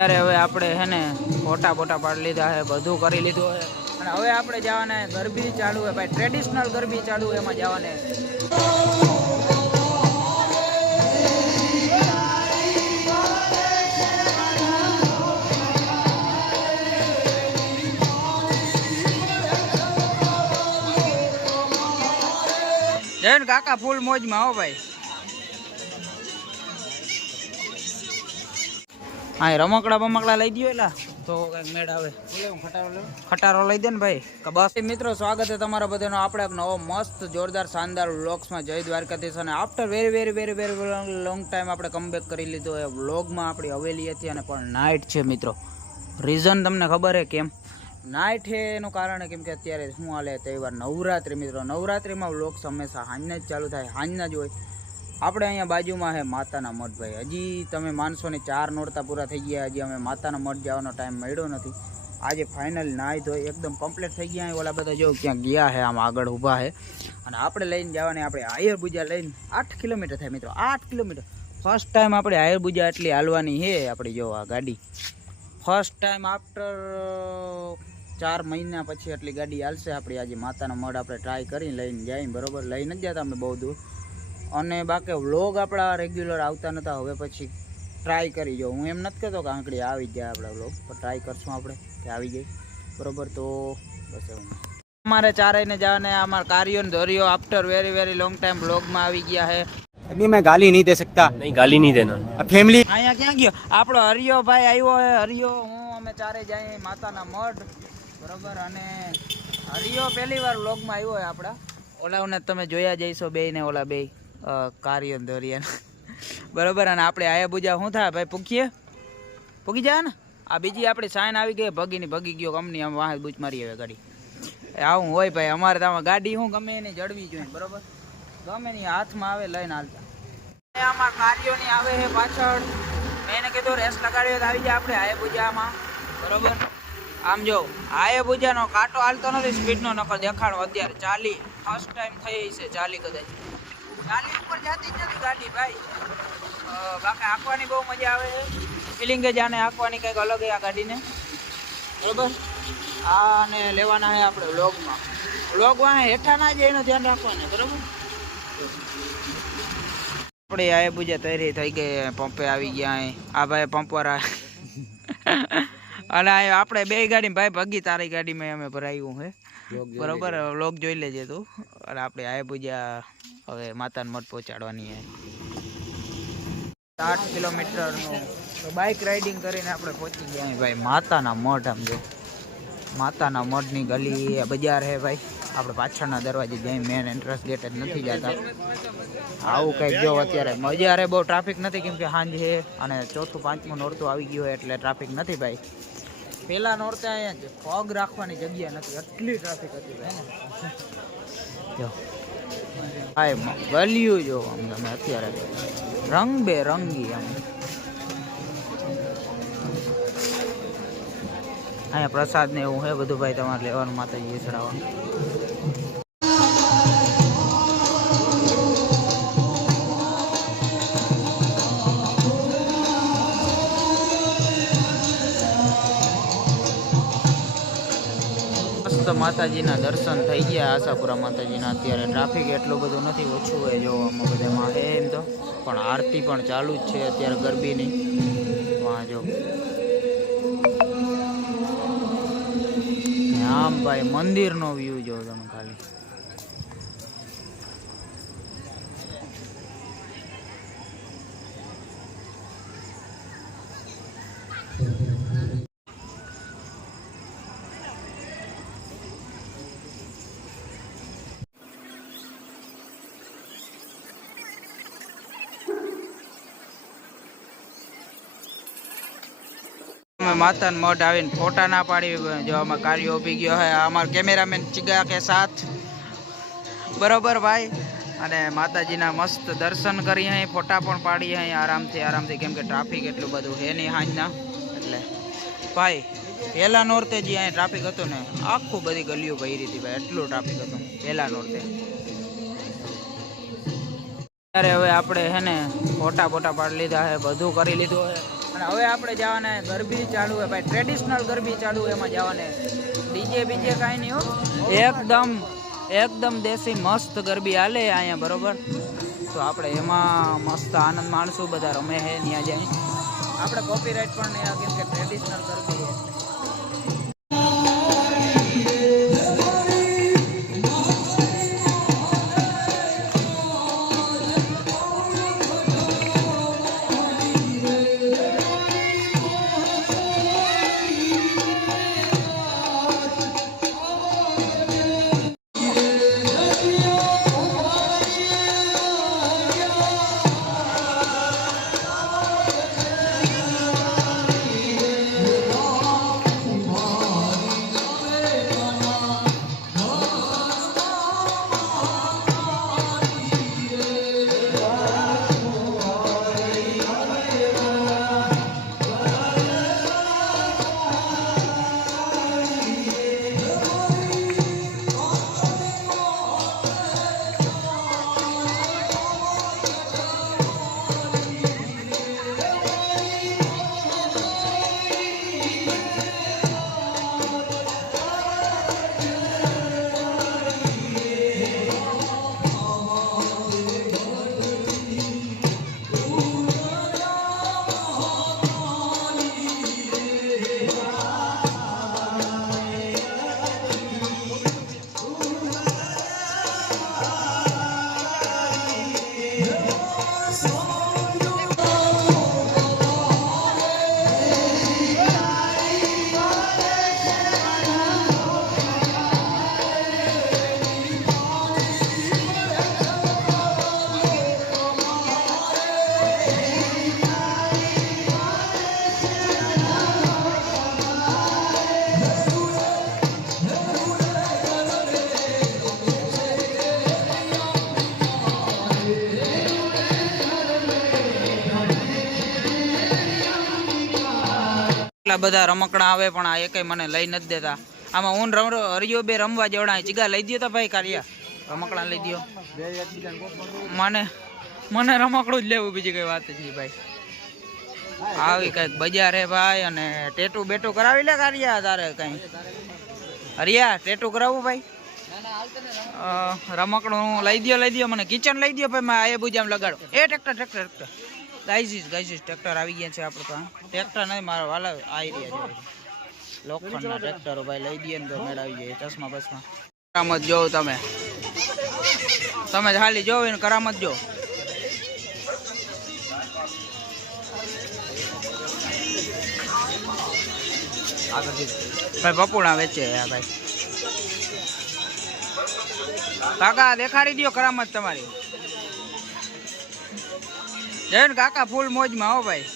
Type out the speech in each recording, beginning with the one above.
ત્યારે હવે આપણે હે ને ફોટા બોટા પાડી લીધા છે, બધું કરી લીધું છે અને હવે આપણે જવાના ગરબી ચાલુ છે ભાઈ, ટ્રેડિશનલ ગરબી ચાલુ એમાં જવાને. જય કાકા ફૂલ મોજમાં હો ભાઈ. હા રમકડા બમકડા લઈ દો એલા તો કઈક મેળ આવે. ખટારો લઈ દે ને ભાઈ. બસ મિત્રો સ્વાગત છે તમારા બધાનો આપણે એક નવો મસ્ત જોરદાર શાનદાર વ્લોગ્સમાં. જય દ્વારકાધીશ. અને after very very very very long time આપણે કમબેક કરી લીધો એ વ્લોગમાં. આપણી હવેલી હતી અને પણ નાઇટ છે મિત્રો. રીઝન તમને ખબર છે કેમ નાઇટ છે એનું કારણ કેમ કે અત્યારે શું હાલે તહેવાર નવરાત્રિ મિત્રો. નવરાત્રિમાં વ્લોગ્સ હંમેશા હાંજના જ ચાલુ થાય, હાંજના જ હોય. આપણે અહીંયા બાજુમાં છે માતાના મઠ ભાઈ. હજી તમે માનસો ને 4 નોરતા પૂરા થઈ ગયા, હજી અમે માતાના મઠ જવાનો ટાઈમ મળ્યો નથી. આજે ફાઇનલ નાહી ધોઈ એકદમ કમ્પ્લીટ થઈ ગયા. ઓલા બધા જો ક્યાં ગયા છે આમ આગળ ઊભા છે અને આપણે લઈને જવાની. આપણે આયર પૂજા લઈને 8 કિલોમીટર થાય મિત્રો, 8 કિલોમીટર. ફર્સ્ટ ટાઈમ આપણે આયર પૂજા એટલી હાલવાની છે આપણી. જો આ ગાડી ફર્સ્ટ ટાઈમ આફ્ટર 4 મહિના પછી એટલી ગાડી હાલશે આપણી. આજે માતાના મઢ આપણે ટ્રાય કરીને લઈને જાય બરોબર. લઈને જ જતા અમે બહુ દૂર. અને બાકી વ્લોગ આપણા રેગ્યુલર આવતા નહોતા, હવે પછી ટ્રાય કરી જો. હું એમ નથી કહેતો કે આંકડી આવી જાય આપણા વ્લોગ, પણ ટ્રાય કરશું આપણે કે આવી જાય બરોબર. તો બસ એવું અમારે ચારેયને જવાને અમારા કાર્યો ને ધોરીઓ after very very long time વ્લોગમાં આવી ગયા છે. अभी मैं गाली नहीं दे सकता. नहीं गाली नहीं देना. फैमिली અહીંયા ક્યાં ગયો આપણો હરિયો ભાઈ આવ્યો હે. હરિયો હું અમે ચારે જાય માતાના મઢ બરોબર. અને હરિયો પહેલી વાર વ્લોગમાં આવ્યો હોય આપણા. ઓલાઓને તમે જોયા જઈશો બે ને ઓલા બે કાર્યો ધોરિયા બરોબર. અને આપણે આયા પૂજા શું થાય ભાઈ, પૂગી જાય ને. આ બીજી આપણી સાઈન આવી ગઈ ભગીની, ભગી ગયો કંપની. આમ વાહ બૂચ મારી આવે ગાડી. આવું હોય ભાઈ અમારે તો ગાડી શું ગમે એની જડવી જોઈએ બરોબર. ગમે એની હાથમાં આવે લઈને હાલતા. આમાં કાર્યોની આવે છે પાછળ. મેં એને કીધું રેસ લગાડ્યો તો આવી જાય આપણે આયા પૂજામાં બરોબર. આમ જો આયા પૂજાનો કાંટો હાલતો નથી, સ્પીડનો નકર દેખાડો. અત્યારે 40 ફર્સ્ટ ટાઈમ થઈ છે, 40 કદાચ 40 ઉપર જતી જ નથી ગાડી ભાઈ. બાકી આંકવાની બહુ મજા આવે છે. ફિલિંગ જ આને આંકવાની કંઈક અલગ છે આ ગાડીને બરોબર. આને લેવાના છે આપણે વ્લોગમાં. વ્લોગમાં હેઠા ના જાય એનું ધ્યાન રાખવાનું બરોબર. આપણે આયા પૂજા તૈયારી થઈ ગઈ, પંપે આવી ગયા. આ ભાઈ પંપવાળા અને આપણે બે ગાડી ભાઈ ભગી તારી ગાડીમાં અમે ભરાયું છે બરોબર. વ્લોગ જોઈ લેજે તું. અને આપણે આયા પૂજા હવે માતાના મઠ પહોંચાડવાની છે. 8 કિલોમીટરનું બાઇક રાઇડિંગ કરીને આપણે પહોંચી ગયા ભાઈ માતાના મઠ. આમ જો માતાના મઠની ગલી બજાર છે ભાઈ. આપણે પાછળના દરવાજે જઈ, મેન એન્ટ્રન્સ ગેટ જ નથી જતા. આવું કંઈક જો અત્યારે બજારે બહુ ટ્રાફિક નથી કેમ કે સાંજ છે અને 4થું 5મું નોરતું આવી ગયું એટલે ટ્રાફિક નથી ભાઈ. પહેલા નોરતે અહીંયા જ પગ રાખવાની જગ્યા નથી, એટલી ટ્રાફિક હતી ભાઈ ને. જો ભાઈ ગલિયું જો આમ તમે અત્યારે રંગબેરંગી આમ. અહીંયા પ્રસાદ ને એવું છે બધું ભાઈ તમારે લેવાનું માતાજી ચડાવવાનું. માતાજીના દર્શન થઈ ગયા આશાપુરા માતાજીના. અત્યારે ટ્રાફિક એટલું બધું નથી, ઓછું હોય જોવામાં બધામાં છે એમ તો. પણ આરતી પણ ચાલુ જ છે અત્યારે ગરબીની. વાહ જો આમ ભાઈ મંદિરનો વ્યૂ જો તમે ખાલી. માતાના મઢ આવીને ફોટા ના પાડી જો આમાં કાર્યો ઉભી ગયો હે અમારા કેમેરામેન ચિગા કે સાથ બરોબર ભાઈ. અને માતાજીના મસ્ત દર્શન કરી અહીં, ફોટા પણ પાડી અહીં આરામથી કેમ કે ટ્રાફિક એટલું બધું હે નહીં હાંજના. એટલે ભાઈ પહેલા નોરતે જે અહીં ટ્રાફિક હતું ને આખું બધી ગલીઓ ભરી હતી ભાઈ, એટલું ટ્રાફિક હતું પહેલા નોરતે. ત્યારે હવે આપણે હે ને ફોટા પાડી લીધા છે, બધું કરી લીધું છે. અને હવે આપણે જવાના ગરબી ચાલુ હોય ભાઈ, ટ્રેડિશનલ ગરબી ચાલુ હોય, એમાં જવાને ડીજે બીજે કાંઈ નહીં હો, એકદમ દેશી મસ્ત ગરબી હાલે અહીંયા બરોબર. તો આપણે એમાં મસ્ત આનંદ માણશું, બધા રમે છે ત્યાં જાય. આપણે કોપીરાઇટ પણ નહીં આવે કેમ કે ટ્રેડિશનલ ગરબી છે. એટલા બધા રમકડા આવે પણ આ એકેય મને લઈ નથી દેતા. આમાં હું હરિયો બે રમવા જેવડા ચીગા લઈ દો તો ભાઈ કાર્યા રમકડા લઈ દો. મને રમકડું જ લેવું, બીજી કઈ વાત જ નહીં ભાઈ. આવી કઈક બજાર હે ભાઈ. અને ટેટુ બેટુ કરાવી લે કાર્યા તારે કઈ હરિયા ટેટુ કરાવવું ભાઈ. રમકડું લઈ દો મને. કિચન લઈ દો ભાઈ, મેં આ બુજામ લગાડો. એ ટ્રેક્ટર ગાઈઝીસ ટ્રેક્ટર આવી ગયા છે આપણે તો. ટ્રેક્ટર નહીં મારા વાલા આવી રહ્યા છે લોખંડના ટ્રેક્ટરો ભાઈ. લઈ દઈએ ને તો મેળ આવી જાય. ચશ્મા બસમાં કરામત જોવો તમે ખાલી જોવો ને કરામત જો. ભાઈ પપુડા વેચે ભાઈ. કાકા દેખાડી દો કરામત તમારી. જય કાકા ફૂલ મોજમાં હો ભાઈ.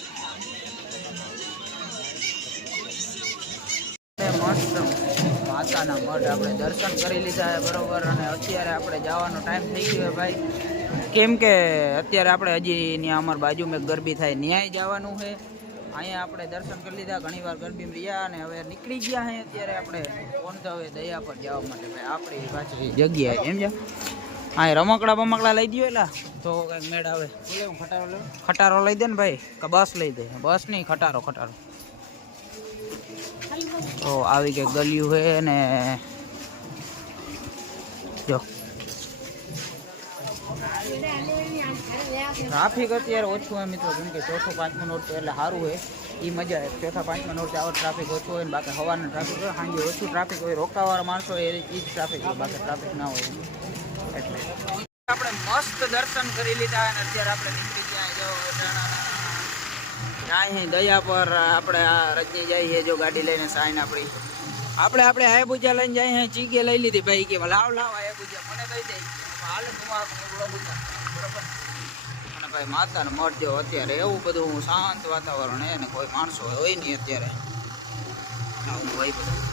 મસ્ત માતાના મઢ આપણે દર્શન કરી લીધા બરોબર. અને અત્યારે આપણે જવાનો ટાઈમ થઈ ગયો ભાઈ, કેમ કે અત્યારે આપણે હજી ત્યાં અમારી બાજુમાં ગરબી થાય ન્યાય જવાનું છે. અહીંયા આપણે દર્શન કરી લીધા, ઘણી વાર ગરબીમાં રહ્યા અને હવે નીકળી ગયા છે. અત્યારે આપણે કોણ તો હવે દયા પર જવા માટે ભાઈ આપણી પાછી જગ્યાએ એમ છે. હા રમકડા બમકડા લઈ દો એલા તો કંઈક મેળ આવે. ખટારો લઈ દે ને ભાઈ, કે બસ લઈ દે. બસ નહીં ખટારો. તો આવી કે ગલ્યું છે ને જો ટ્રાફિક અત્યારે ઓછું હોય મિત્રો, કેમ કે 4-5 નોટ તો એટલે સારું હોય. એ મજા આવે. 4-5 નોટ આવો ટ્રાફિક ઓછું હોય ને બાકી સવારનું ટ્રાફિક હોય, સાંજે ઓછું ટ્રાફિક હોય. રોકાવાળા માણસો એ જ ટ્રાફિક હોય, બાકી ટ્રાફિક ના હોય. એટલે આપણે મસ્ત દર્શન કરી લીધા અને અત્યારે આપણે નીકળી ગયા દયા પર. આપણે આ રજની જઈએ જો ગાડી લઈને સાઈન આપણી આપણે આયબુજા લઈને જઈએ. ચીગે લઈ લીધી ભાઈ કે લાવ આયબુજા મને કહી દે હાલ બરોબર. અને ભાઈ માતાનો મઠ જો અત્યારે એવું બધું શાંત વાતાવરણ હે ને કોઈ માણસો હોય નહીં અત્યારે આવું હોય બધું.